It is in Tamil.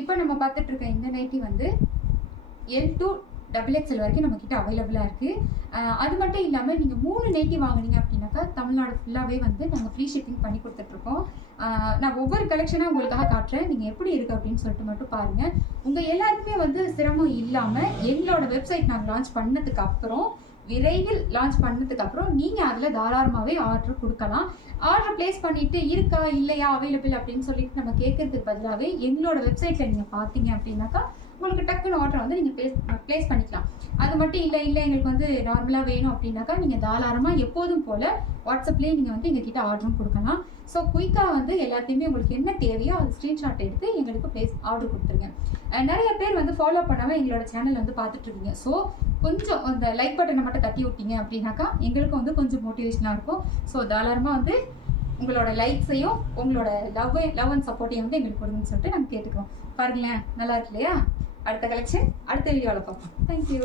இப்போ நம்ம பார்த்துட்டு இருக்க இந்த நைட்டி வந்து எல் டு XXL வரைக்கும் நம்ம கிட்ட அவைலபிளாக இருக்குது. அது மட்டும் இல்லாமல் நீங்கள் 3 நைட்டி வாங்குனீங்க அப்படின்னாக்கா தமிழ்நாடு ஃபுல்லாகவே வந்து நாங்கள் ஃப்ரீ ஷிப்பிங் பண்ணி கொடுத்துட்ருக்கோம். நான் ஒவ்வொரு கலெக்ஷனாக உங்களுக்காக காட்டுறேன். நீங்கள் எப்படி இருக்குது அப்படின்னு சொல்லிட்டு மட்டும் பாருங்கள். உங்கள் எல்லாருக்குமே வந்து சிரமம் இல்லாமல் எங்களோட வெப்சைட் நாங்கள் லான்ச் பண்ணதுக்கு அப்புறம், விரைவில் லான்ச் பண்ணதுக்கு அப்புறம் நீங்கள் அதில் தாராளமாகவே ஆர்டர் கொடுக்கலாம். ஆர்டர் பிளேஸ் பண்ணிட்டு இருக்கா இல்லையா அவைலபிள் அப்படின்னு சொல்லிட்டு நம்ம கேட்கறதுக்கு பதிலாகவே எங்களோட வெப்சைட்டில் நீங்கள் பார்த்தீங்க அப்படின்னாக்கா உங்களுக்கு டக்குன்னு ஆர்டர் வந்து நீங்கள் பிளேஸ் பண்ணிக்கலாம். அது மட்டும் இல்லை எங்களுக்கு வந்து நார்மலாக வேணும் அப்படின்னாக்கா நீங்கள் தாராளமாக எப்போதும் போல் வாட்ஸ்அப்லேயே நீங்கள் வந்து எங்ககிட்ட ஆர்டரும் கொடுக்கலாம். ஸோ குயிக்காக வந்து எல்லாத்தையுமே உங்களுக்கு என்ன தேவையோ அது ஸ்க்ரீன்ஷாட் எடுத்து எங்களுக்கு ஆர்டர் கொடுத்துருங்க. நிறைய பேர் வந்து ஃபாலோ பண்ணாமல் எங்களோட சேனல் வந்து பார்த்துட்ருக்கீங்க. ஸோ கொஞ்சம் அந்த லைக் பட்டனை மட்டும் தட்டி விட்டீங்க அப்படின்னாக்கா எங்களுக்கு வந்து கொஞ்சம் மோட்டிவேஷனாக இருக்கும். ஸோ தாராளமாக வந்து உங்களோட லைக்ஸையும் உங்களோட லவ் அண்ட் சப்போர்ட்டையும் வந்து எங்களுக்கு கொடுங்கன்னு சொல்லிட்டு நாங்கள் கேட்டுக்கிறோம். பாருங்களேன், நல்லா இருக்கு இல்லையா? அடுத்த கலெக்ஷன் அடுத்த வீடியோவில் பார்ப்போம். தேங்க்யூ.